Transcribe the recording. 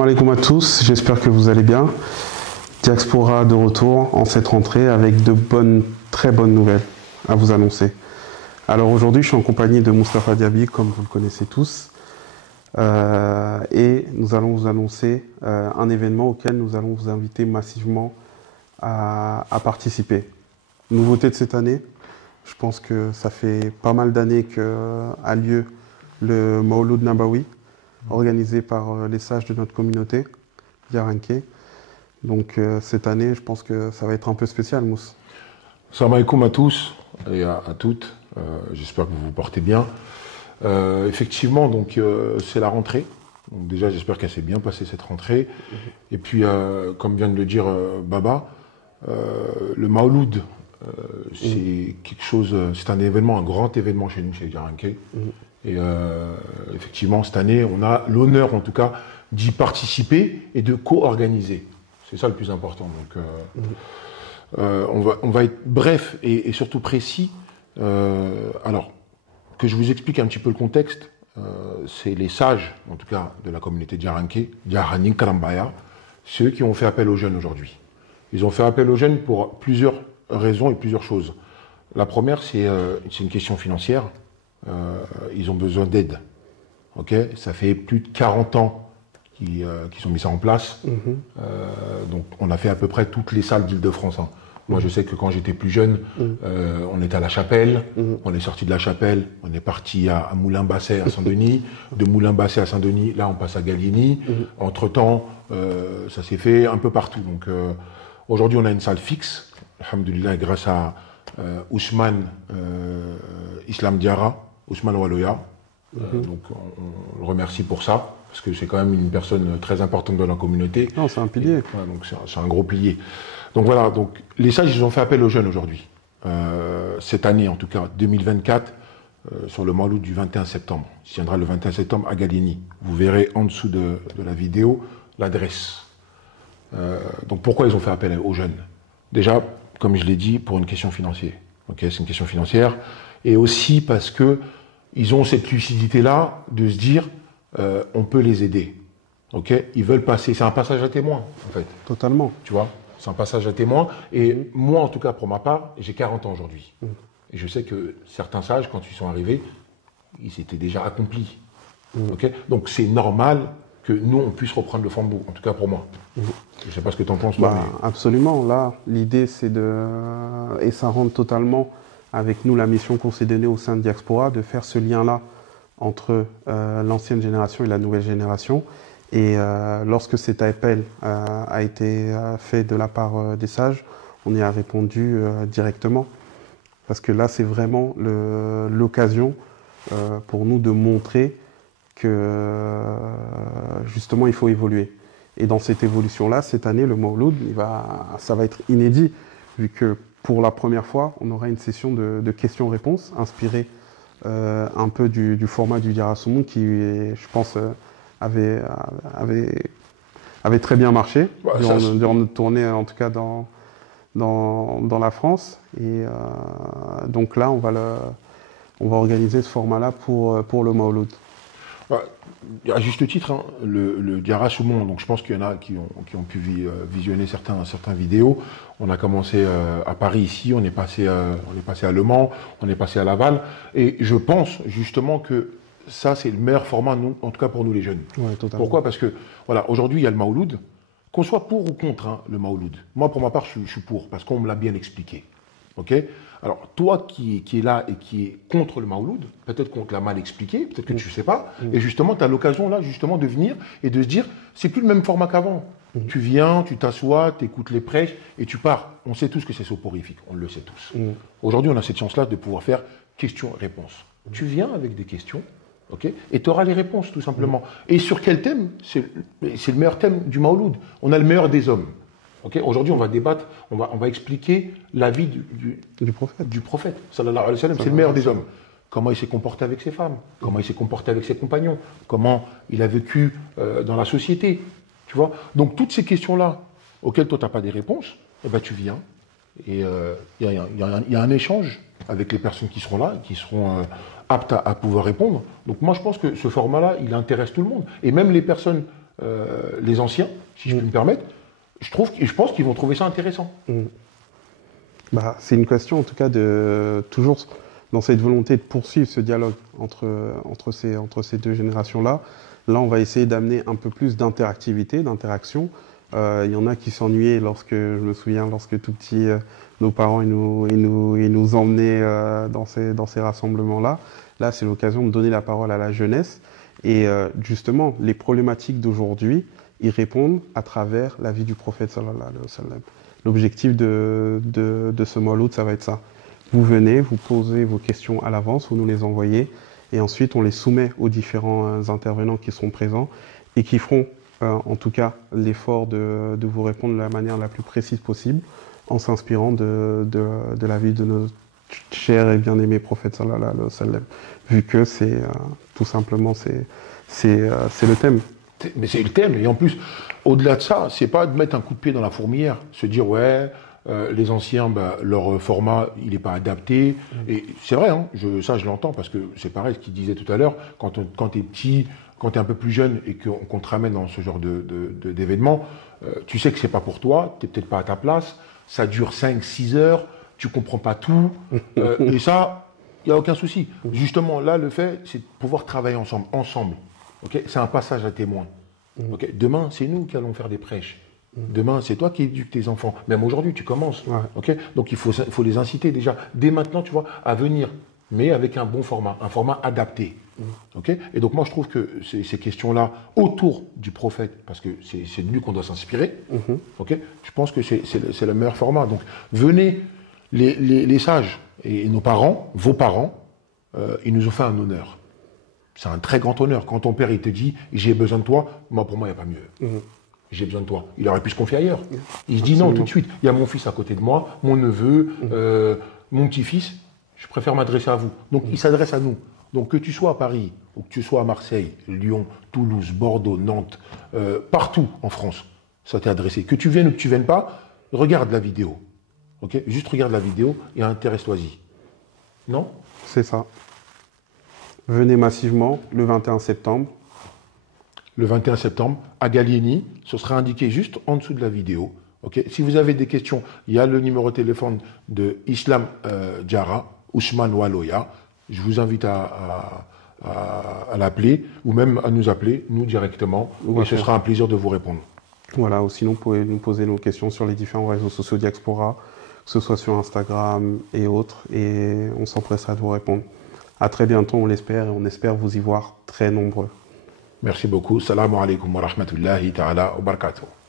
Salam alaikum à tous, j'espère que vous allez bien. Diaspora de retour en cette rentrée avec de très bonnes nouvelles à vous annoncer. Alors aujourd'hui, je suis en compagnie de Moustapha Diaby, comme vous le connaissez tous. Et nous allons vous annoncer un événement auquel nous allons vous inviter massivement à participer. Nouveauté de cette année, je pense que ça fait pas mal d'années qu'a lieu le Mawlud Nabawi, organisé par les sages de notre communauté, Yaranké. Donc cette année, je pense que ça va être un peu spécial, Mouss. Salam alaikum à tous et à toutes. J'espère que vous vous portez bien. Effectivement, donc c'est la rentrée. Donc, déjà, j'espère qu'elle s'est bien passée cette rentrée. Et puis, comme vient de le dire Baba, le Mawlud, c'est quelque chose, c'est un événement, un grand événement chez nous, chez Yaranké. Et effectivement, cette année, on a l'honneur, en tout cas, d'y participer et de co-organiser. C'est ça le plus important. Donc, on va être bref et surtout précis. Alors, que je vous explique un petit peu le contexte. C'est les sages, en tout cas, de la communauté de Yaranké, Yaranin Karambaya, ceux qui ont fait appel aux jeunes aujourd'hui. Ils ont fait appel aux jeunes pour plusieurs raisons et plusieurs choses. La première, c'est une question financière. Ils ont besoin d'aide. Okay, ça fait plus de 40 ans qu'ils ont mis ça en place. Donc, on a fait à peu près toutes les salles d'Île-de-France. Hein. Moi, je sais que quand j'étais plus jeune, on était à la Chapelle, on est sorti de la Chapelle, on est parti à Moulin-Basset, à Saint-Denis. De Moulin-Basset à Saint-Denis, là, on passe à Gallieni. Entre-temps, ça s'est fait un peu partout. Donc, aujourd'hui, on a une salle fixe, alhamdoulilah, grâce à Ousmane Islam Diarra, Ousmane Waloya. Donc, on le remercie pour ça, parce que c'est quand même une personne très importante dans la communauté. Non, c'est un pilier. Ouais, donc, c'est un gros pilier. Donc voilà, donc, les sages, ils ont fait appel aux jeunes aujourd'hui. Cette année, en tout cas, 2024, sur le Mawlud du 21 septembre. Il se tiendra le 21 septembre à Gallieni. Vous verrez en dessous de la vidéo l'adresse. Donc pourquoi ils ont fait appel aux jeunes? Déjà, comme je l'ai dit, pour une question financière. Okay, c'est une question financière. Et aussi parce que ils ont cette lucidité-là de se dire, on peut les aider. Okay, ils veulent passer. C'est un passage à témoin, en fait. Totalement. Tu vois? C'est un passage à témoin. Et moi, en tout cas, pour ma part, j'ai 40 ans aujourd'hui. Et je sais que certains sages, quand ils sont arrivés, ils étaient déjà accomplis. Okay, donc, c'est normal que nous, on puisse reprendre le flambeau, en tout cas pour moi. Je ne sais pas ce que tu en penses, toi. Mais... Absolument. Là, l'idée, c'est de... Et ça rentre totalement avec nous, la mission qu'on s'est donnée au sein de Diaspora, de faire ce lien-là entre l'ancienne génération et la nouvelle génération. Et lorsque cet appel a été fait de la part des sages, on y a répondu directement. Parce que là, c'est vraiment l'occasion pour nous de montrer que justement, il faut évoluer. Et dans cette évolution-là, cette année, le Mawlud, ça va être inédit, vu que pour la première fois, on aura une session de questions-réponses inspirée un peu du format du Diarra-Soumoun qui, je pense, avait très bien marché durant notre tournée, en tout cas dans la France. Et donc là, on va organiser ce format-là pour le Mawlud. À juste titre, hein, le Diarra-Soumoun, donc je pense qu'il y en a qui ont pu visionner certaines vidéos. On a commencé à Paris ici, on est passé à Le Mans, on est passé à Laval. Et je pense justement que ça, c'est le meilleur format, nous, en tout cas pour nous les jeunes. Ouais, pourquoi? Parce que voilà, aujourd'hui, il y a le Mawlud. Qu'on soit pour ou contre hein, le Mawlud. Moi, pour ma part, je suis pour, parce qu'on me l'a bien expliqué. Okay, alors, toi qui es là et qui est contre le Mawlud, peut-être qu'on te l'a mal expliqué, peut-être que tu ne sais pas, et justement, tu as l'occasion là, justement, de venir et de se dire, c'est plus le même format qu'avant. Tu viens, tu t'assois, tu écoutes les prêches et tu pars. On sait tous que c'est soporifique, on le sait tous. Aujourd'hui, on a cette chance-là de pouvoir faire questions-réponses. Tu viens avec des questions, okay, et tu auras les réponses, tout simplement. Et sur quel thème? C'est le meilleur thème du Mawlud. On a le meilleur des hommes. Okay, aujourd'hui, on va débattre, on va expliquer la vie du prophète. Sallallahu alayhi wa sallam, c'est le meilleur des hommes. Comment il s'est comporté avec ses femmes, comment il s'est comporté avec ses compagnons, comment il a vécu dans la société. Tu vois? Donc, toutes ces questions-là, auxquelles toi, tu n'as pas des réponses, eh ben, tu viens. Et il y a un échange avec les personnes qui seront là, qui seront aptes à pouvoir répondre. Donc, moi, je pense que ce format-là, il intéresse tout le monde. Et même les personnes les anciens, si je peux me permettre, je pense qu'ils vont trouver ça intéressant. Bah, c'est une question en tout cas de toujours dans cette volonté de poursuivre ce dialogue entre ces deux générations-là. Là, on va essayer d'amener un peu plus d'interactivité, d'interaction. Il y en a qui s'ennuyaient je me souviens, lorsque tout petit, nos parents ils nous emmenaient dans ces rassemblements-là. Là, c'est l'occasion de donner la parole à la jeunesse. Et justement, les problématiques d'aujourd'hui, ils répondent à travers la vie du prophète sallallahu alayhi wa sallam. L'objectif de ce Mawlud, ça va être ça. Vous venez, vous posez vos questions à l'avance, vous nous les envoyez, et ensuite on les soumet aux différents intervenants qui seront présents et qui feront en tout cas l'effort de vous répondre de la manière la plus précise possible en s'inspirant de la vie de notre cher et bien-aimé prophète sallallahu alayhi wa sallam, vu que c'est tout simplement c'est le thème. Mais c'est le thème, et en plus, au-delà de ça, c'est pas de mettre un coup de pied dans la fourmilière, se dire ouais, les anciens, bah, leur format, il n'est pas adapté. Et c'est vrai, hein, ça je l'entends, parce que c'est pareil, ce qu'il disait tout à l'heure, quand tu es petit, quand tu es un peu plus jeune et qu'on te ramène dans ce genre d'événement, tu sais que c'est pas pour toi, tu n'es peut-être pas à ta place, ça dure 5-6 heures, tu comprends pas tout, et ça, il n'y a aucun souci. Justement, là, le fait, c'est de pouvoir travailler ensemble. Okay, c'est un passage à témoin. Okay, demain, c'est nous qui allons faire des prêches. Demain, c'est toi qui éduques tes enfants. Même aujourd'hui, tu commences. Ouais. Okay, donc, il faut les inciter déjà, dès maintenant, tu vois, à venir, mais avec un bon format, un format adapté. Okay, et donc, moi, je trouve que ces questions-là, autour du prophète, parce que c'est de lui qu'on doit s'inspirer, okay, je pense que c'est le meilleur format. Donc, venez, les sages et nos parents, vos parents, ils nous ont fait un honneur. C'est un très grand honneur. Quand ton père il te dit « j'ai besoin de toi », moi pour moi il n'y a pas mieux. J'ai besoin de toi. Il aurait pu se confier ailleurs. Il se dit non tout de suite. Il y a mon fils à côté de moi, mon neveu, mon petit-fils. Je préfère m'adresser à vous. Donc il s'adresse à nous. Donc que tu sois à Paris, ou que tu sois à Marseille, Lyon, Toulouse, Bordeaux, Nantes, partout en France, ça t'est adressé. Que tu viennes ou que tu ne viennes pas, regarde la vidéo. Okay, juste regarde la vidéo et intéresse-toi-y. Non? C'est ça. Venez massivement le 21 septembre. Le 21 septembre, à Gallieni, ce sera indiqué juste en dessous de la vidéo. Okay, si vous avez des questions, il y a le numéro de téléphone de Islam Diarra, Ousmane Waloya. Je vous invite à l'appeler ou même à nous appeler, nous directement. Et ce sera un plaisir de vous répondre. Voilà, ou sinon vous pouvez nous poser nos questions sur les différents réseaux sociaux Diaspora, que ce soit sur Instagram et autres, et on s'empressera de vous répondre. À très bientôt, on l'espère, et on espère vous y voir très nombreux. Merci beaucoup. Salam alaikum wa rahmatullahi ta'ala wa barakatuh.